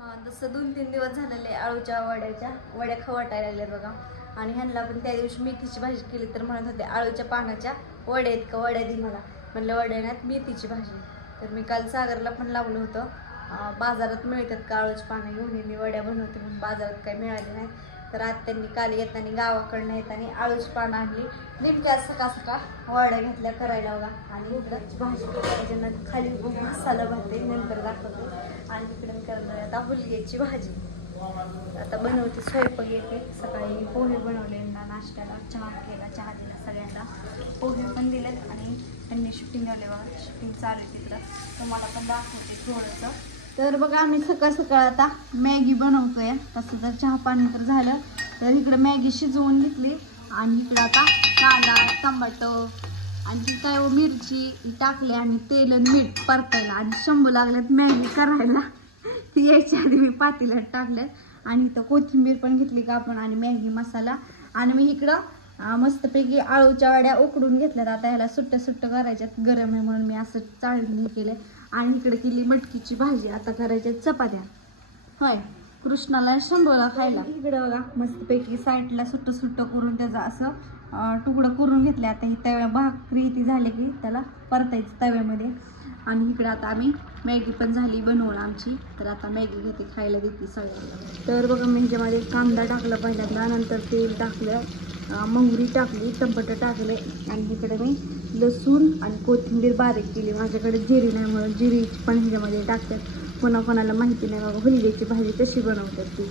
जसं 2-3 दिवस झालेले आळूच्या वड्या खवटायला लागल्या बघा. आणि ह्यांना पण त्या दिवशी मेथीची भाजी केली तर म्हणत होते आळूच्या पानाच्या वड्या आहेत का, वड्या दे मला. म्हणलं वड्या नाहीत, मेथीची भाजी. तर मी काल सागरला पण लावलं होतं बाजारात मिळतात का आळूची पानं, घेऊन मी वड्या बनवते म्हणून. बाजारात काही मिळाली नाही. तर आज त्यांनी काल येताना गावाकडनं येताना आळूची पानं आणली. नेमक्या सकाळ सकाळ वड्या घेतल्या करायला बघा. आणि इकडं भाजी करायच्या खाली मसाला भाते नंतर दाखवते. आणि इकडे मी करणार आता हुलग्याची भाजी. आता बनवते, स्वयंपाक येते. सकाळी पोहे बनवले नाश्त्याला, चहा केला, चहा दिला सगळ्यांना, पोहे पण दिलेत. आणि त्यांनी शूटिंग लावले बघा, शूटिंग चालू आहे तिकडं. तुम्हाला पण दाखवते थोडंसं. तर बघा आम्ही सकाळ सकाळ आता मॅगी बनवतोय. तसं जर चहा पाणी तर झालं तर इकडं मॅगी शिजवून घेतली. आणि इकडं आता कांदा, टमाटो आणि तिथं मिरची टाकली आणि तेल आणि मीठ परतायला. आणि 100 लागल्यात मॅगी करायला. ती यायच्या आधी मी पातेल्यात टाकल्यात. आणि इथं कोथिंबीर पण घेतली का आपण, आणि मॅगी मसाला. आणि मी इकडं मस्तपैकी आळूच्या वड्या उकडून घेतल्यात. आता ह्याला सुट्ट्या करायच्यात, गरम आहे म्हणून मी असं चाळून केले. आणि इकडे केली मटकीची भाजी. आता करायच्या चपात्या. होय, कृष्णाला 100ला खायला. इकडे बघा मस्तपैकी साईडला सुट्ट करून त्याचा असं तुकडं करून घेतले. आता ही तव्या भाकरी ती झाली की त्याला परतायचं तव्यामध्ये. आणि इकडे आता आम्ही मॅगी पण झाली बनवून आमची. तर आता मॅगी घेते, खायला देते सगळ्यांना. तर बघा मी ह्याच्यामध्ये कांदा टाकला पहिल्यांदा, नंतर तेल टाकलं, मोहरी टाकली, टमाटर टाकले. आणि इकडे मी लसूण आणि कोथिंबीर बारीक केली. माझ्याकडे जिरी नाही म्हणून जिरी पण ह्याच्यामध्ये टाकतात. कोणाकोणाला माहिती नाही बघा हुलग्याची भाजी कशी बनवतात ती.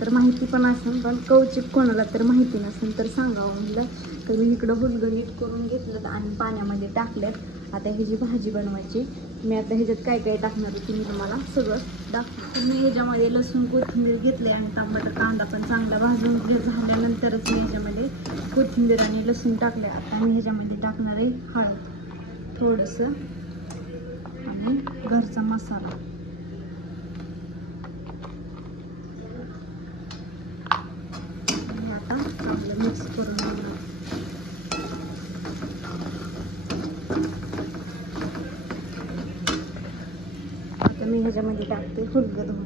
तर माहिती पण असेल, पण कौचिक कोणाला तर माहिती नसेल तर सांगावं म्हणलं. तर मी इकडं हुलगं नीट करून घेतलं आणि पाण्यामध्ये टाकल्यात. आता ह्याची भाजी बनवायची. मी आता ह्याच्यात काय काय टाकणार होती मी तुम्हाला सगळं दाखवते. मी ह्याच्यामध्ये लसूण कोथिंबीर घेतले आणि टमाटर कांदा पण चांगला भाजून झाल्यानंतरच मी ह्याच्यामध्ये कोथिंबीर आणि लसूण टाकले. आता मी ह्याच्यामध्ये टाकणार आहे हळद थोडंसं आणि घरचा मसाला. आता चांगलं मिक्स करून घेणार. आता मी ह्याच्यामध्ये टाकते हुलगं धुवून.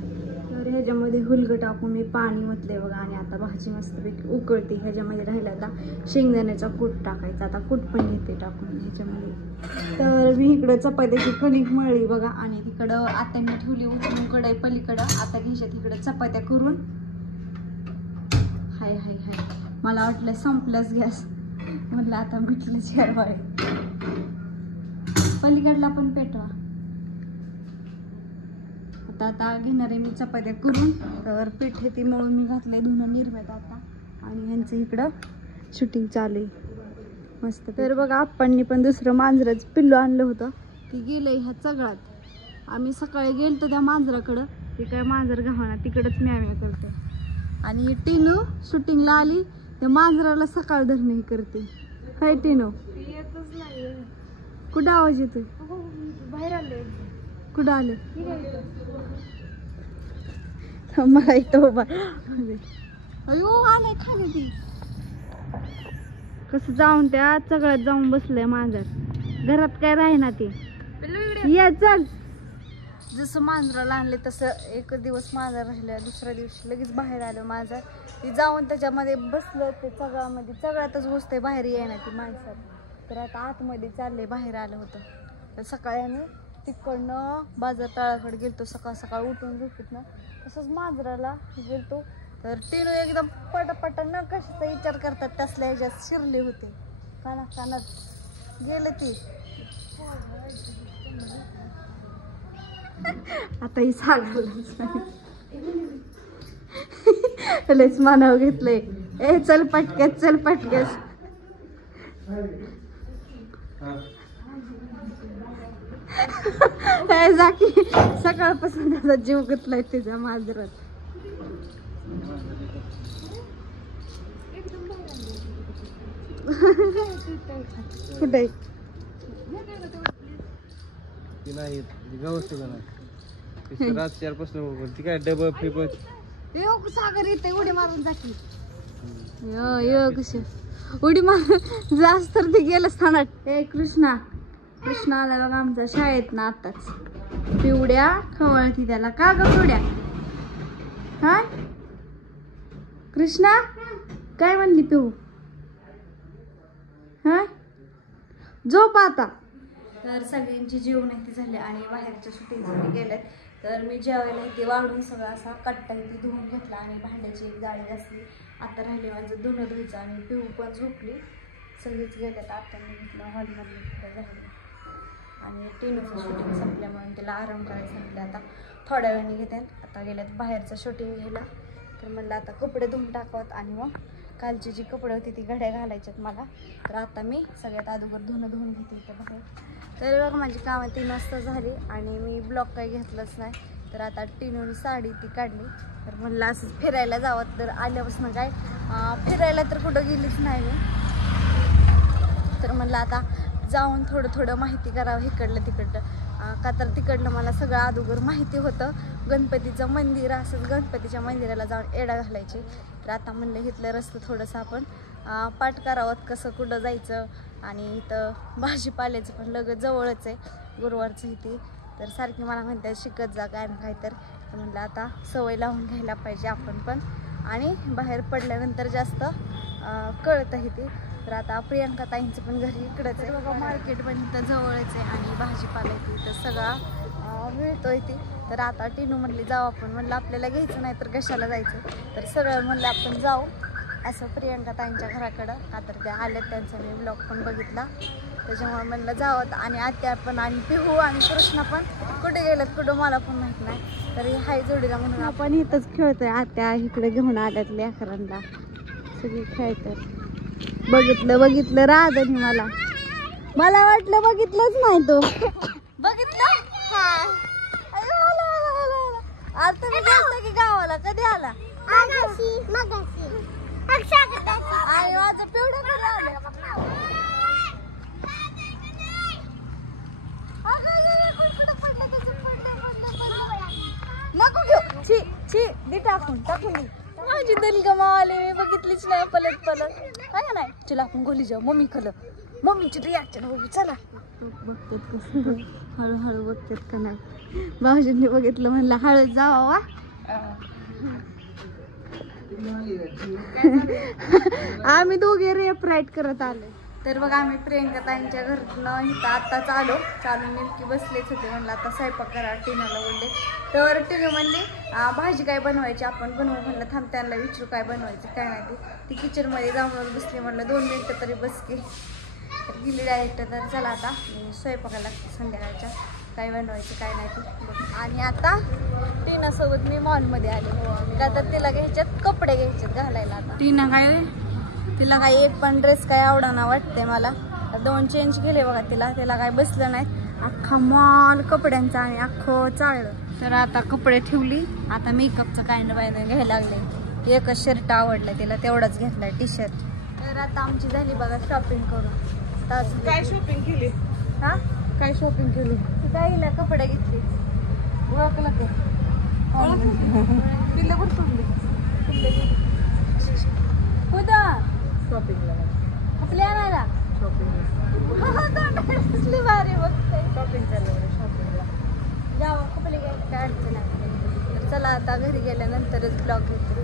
तर ह्याच्यामध्ये हुलगं टाकून मी पाणी ओतले बघा. आणि आता भाजी मस्तपैकी उकळते. ह्याच्यामध्ये राहिला आता शेंगदाण्याचा कूट टाकायचा. आता कूट पण घेते टाकून ह्याच्यामध्ये. तर मी इकडं चपात्याची कणिक मळली बघा. आणि तिकडं आता मी ठेवली उचलून कढई पलीकडं. आता घ्यायच्या तिकडं चपात्या करून. हाय हाय हाय, मला वाटलं संपलंच गॅस. म्हटलं आता भेटलं जेवाय. पलीकडला पण पेटवा. आता घेणार आहे मी चपात्या करून. तर पीठ हे ती मळून मी घातलंय धुणं निर्म्यात आता. आणि ह्यांचं इकडं शूटिंग चालू आहे मस्त. तर बघा आप्पांनी पण दुसरं मांजरच पिल्लू आणलं होतं. ती गेलंय ह्या चगळात. आम्ही सकाळी गेलतो त्या मांजराकडं. ते काय मांजर गावाना तिकडंच म्याम्या करतो. आणि टिनू शूटिंगला आली, त्या मांजराला सकाळ धरणे करते. काय टिनू येतच नाही. कुठं आवाज येतोय? बाहेर आले. कुठं आले? मला इथं उभा. अयो आलाय खाली. ती कसं जाऊन त्या सगळ्यात जाऊन बसलंय मांजर. घरात काय राहीना ते. या चल. जसं मांजराला आणले तसं एक दिवस मांजर राहिलं, दुसऱ्या दिवशी लगेच बाहेर आलं मांजर. ती जाऊन त्याच्यामध्ये बसलं. ते चगळामध्ये चगळ्यातच बसतंय, बाहेर येईना ती माणसात. तर आता आतमध्ये चालले, बाहेर आलं होतं. तर सकाळी आम्ही तिकडनं बाजार तळाकडे गेलतो सकाळ सकाळ उठून झोपीतनं. तसंच मांजराला गेलतो. तर टिनू एकदम पटापट न कशाचा विचार करतात तसल्या ह्याच्यात शिरले होते. कानात गेलं ती. आता ही लयच मानाव घेतलंय. ए चल पटक्यात, चल पटक्यात. जाकी सकाळपासून त्याचा जीव गुतलाय त्याच्या मांजरात. कुठे ती काय डबल फ्लिप सागर येते उडी मारून जाकी. कशी उडी मारून जास्त तर ती गेलं स्थानात. ए कृष्णा आला बघा आमच्या शाळेत ना आताच. पिवड्या खवळती त्याला का ग पिवड्या? हा कृष्णा काय म्हणली पिऊ? हा झोप आता. तर सगळ्यांची जेवण इथे झाली आणि बाहेरच्या शूटिंगसाठी गेलेत. तर मी जेवायला इथे वाढून सगळं असा कट्टा इथे धुवून घेतला आणि भांड्याची एक जाळी घासली. आता राहिले माझं धुणं धुयचं आणि पिऊ पण झोपली. सगळीच गेल्यात. आता मी घेतलं हॉलमधले झाले आणि टीनूचं शूटिंग संपल्यामुळे तिला आराम करायला सांगितलं. आता थोड्या वेळाने घेते. आता गेल्यात बाहेरचं शूटिंग घ्यायला. तर म्हणलं आता कपडे धुवून टाकावत आणि मग कालची जी कपडे होती ती घड्या घालायच्यात मला. तर आता मी सगळ्यात अगोदर धुणं धुवून घेते इथं बाहेर. तर बघा माझी कामं 3 वाजता झाली आणि मी ब्लॉग काही घेतलंच नाही. तर आता टीनून साडी ती काढली. तर म्हणलं असंच फिरायला जावं. तर आल्यापासून काय फिरायला तर कुठं गेलीच नाही मी. तर म्हणलं आता जाऊन थोडं थोडं माहिती करावं इकडलं तिकडलं. का तर तिकडलं मला सगळं अगोदर माहिती होतं. गणपतीचं मंदिर असंच गणपतीच्या मंदिराला जाऊन एडा घालायची. तर आता म्हणलं इथलं रस्तं थोडंसं आपण पाठ करावं कसं कुठं जायचं. आणि इथं भाजीपाल्याचं पण लगत जवळच आहे गुरुवारचं इथे. तर सारखी मला म्हणतात शिकत जा काय ना काय. तर म्हणलं आता सवय लावून घ्यायला पाहिजे आपण पण आणि बाहेर पडल्यानंतर जास्त कळतं इथे. तर आता प्रियंका ताईंचं पण घरी इकडंच आहे बघा. मार्केट पण इथं जवळच आहे आणि भाजीपाला इथे इथं सगळा मिळतो इथे. तर आता टीनू म्हणली जाऊ आपण. म्हणलं आपल्याला घ्यायचं नाही तर कशाला जायचं. तर सरळ म्हणलं आपण जाऊ असं प्रियंका ताईंच्या घराकडं. का तर त्या आल्यात त्यांचा मी ब्लॉग पण बघितला. त्याच्यामुळे म्हणलं जावं. आणि आत्या पण आणि पिहू आणि कृष्णा पण कुठे गेलेत कुठं मला पण माहीत नाही. तरी हाय जोडीला म्हणून आपण इथंच खेळतोय. आत्या इकडे घेऊन आल्यात लेकरांना सगळी खेळतात. बघितलं राहतं मला वाटलं बघितलंच नाही तो. बघितलं आता मी गेलतो की गावाला. कधी आला? आणि माझं पिवडं पण आलं. नको घेऊ. छी छी दे टाकून दे. माझी दलगा मावाले मी बघितलीच नाही. पलट काय नाही. चला आपण गोली जाऊ. मम्मी खलं मम्मीची रिॲक्शन बघू. चला बघतात कसं हळूहळू बघतात का नाही. भाऊजींनी बघितलं म्हणलं हळू जावा. आम्ही दोघे रेप राईट करत आलो. तर बघा आम्ही प्रियंका ताईंच्या घरनं इथं आत्ताच चालून नेमकी बसलेच होते. म्हणलं आता स्वयंपाक करा. टीनूला बोलले. तर टीनू म्हणली भाजी काय बनवायची आपण बनवू. म्हणलं थांब त्यांना विचारू काय बनवायचं काय नाही. ती किचनमध्ये जाऊन बसली. म्हणलं 2 मिनिटं तरी बस की. गेली डायरेक्ट. तर चला आता स्वयंपाकाला लागते संध्याकाळच्या काय बनवायचं काय नाही ते. आणि आता टीनासोबत मी मॉलमध्ये आले. का तर तिला घ्यायच्यात कपडे घ्यायचेत घालायला. आता तिला काय एक पण ड्रेस काय आवडना वाटते मला. 2 चेंज केले बघा. तिला काय बसलं नाही. अख्खा मॉल कपड्यांचा आणि अख्खं चाललं. तर आता कपडे ठेवली. आता मेकअपचं काय ना बाय घ्यायला लागले. एकच शर्ट आवडलं तिला तेवढाच घेतलाय टी-शर्ट. तर आता आमची झाली बघा शॉपिंग करून. काय शॉपिंग केली? हा काय शॉपिंग केली? ताईला कपडे घेतले. ओळखलं का? पिल्लं कुठं सोडली? कुठं शॉपिंगला. आपल्या आणायला शॉपिंगला भारी बघते. शॉपिंग चाललं शॉपिंगला. जावं कपडे घ्यायचं काय अडचण नाही. चला आता घरी गेल्यानंतरच ब्लॉग घेते.